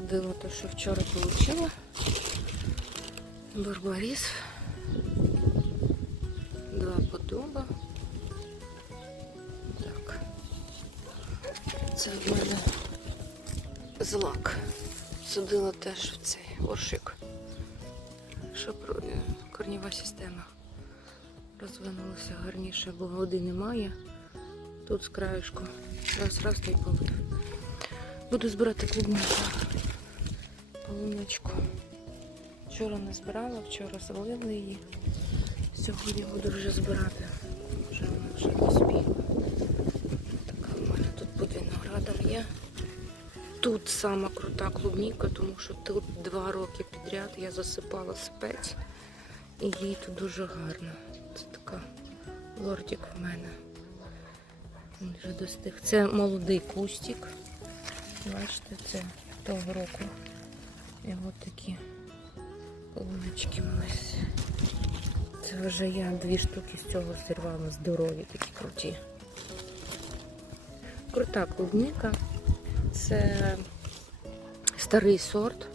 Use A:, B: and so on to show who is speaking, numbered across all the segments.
A: посадила те, що вчора отримала. Барбаріс. Два подоба. Так. Це в мене злак. Садила теж в цей горшик. Щоб е, корнєва система розвинулася гарніше, бо води немає. Тут з краєшку. Раз, раз та й поводу. Буду збирати клубнику. Полуничку. Вчора не збирала, вчора залила її. Сьогодні буду вже збирати. Вже вона вже поспіла. Така в мене тут під виноградом є. Тут сама крута клубніка, тому що тут два роки підряд я засипала спець. І їй тут дуже гарно. Це така лордик в мене. Він вже достиг. Це молодий кустик. Бачите, це того року. І от такі полунички ось. Це вже я дві штуки з цього зірвала здорові, такі круті. Крута клубника. Це старий сорт.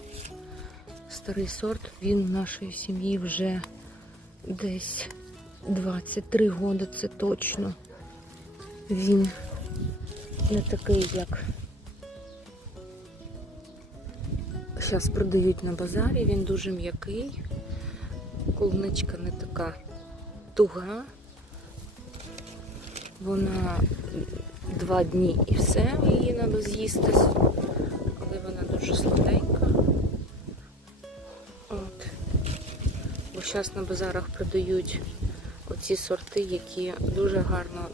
A: Старий сорт. Він в нашій сім'ї вже десь 23 роки, це точно. Він не такий, як зараз продають на базарі. Він дуже м'який. Клубничка не така туга. Вона два дні і все, її треба з'їсти. Але вона дуже сладенька. От. Бо зараз на базарах продають оці сорти, які дуже гарно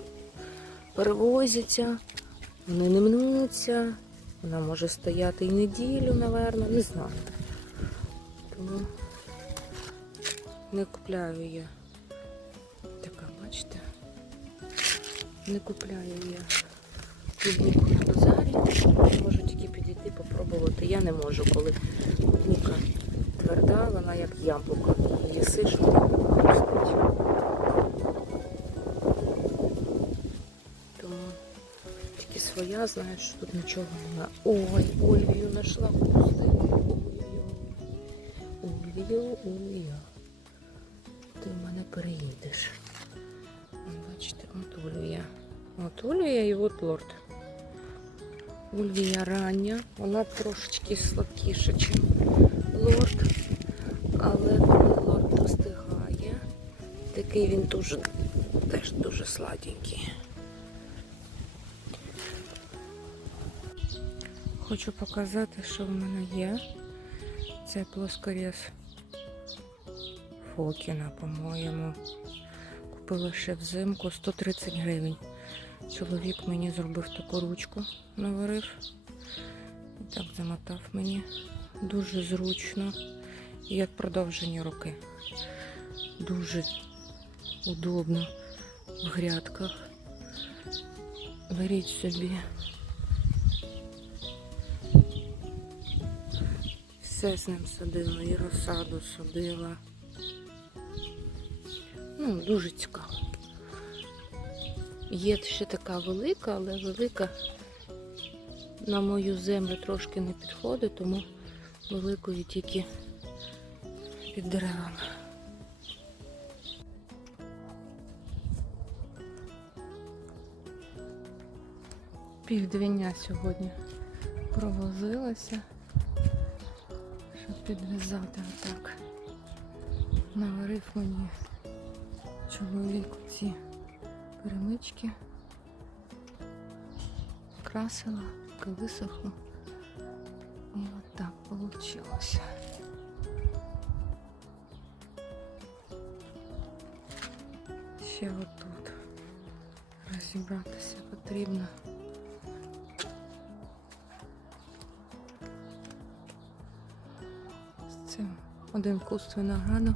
A: перевозяться, вони не мнуться, вона може стояти і неділю, напевно, не знаю. Тому не купляю я. Така, бачите? Не купляю я клубніку на базарі. Можу тільки підійти, попробувати. Я не можу, коли клубніка тверда, вона як яблуко. Їсиш, вона не тільки своя, знаєш, що тут нічого немає. Ой, Ольвію знайшла кусти. Ольвію, Ольвію. Ти в мене переїдеш. Бачите, от Ольвія. От Ольвія і от лорд. Ольвія рання, вона трошечки слабкіша, ніж лорд. Але лорд достигає, такий він дуже, теж дуже сладенький. Хочу показати, що в мене є. Це плоскорез Фокіна, по-моєму. Купила ще взимку 130 гривень. Чоловік мені зробив таку ручку, наварив. І так замотав мені. Дуже зручно. І як продовження руки. Дуже удобно в грядках. Беріть собі. Все з ним садила, і розсаду садила. Ну, дуже цікаво. Є ще така велика, але велика на мою землю трошки не підходить, тому великою тільки під деревами. Півдвіня сьогодні провозилася, підв'язати отак. Наварив мені чоловік ці перемички, красила, висохло. І от так вийшло. Ще отут розібратися потрібно. Цим один куст винограду.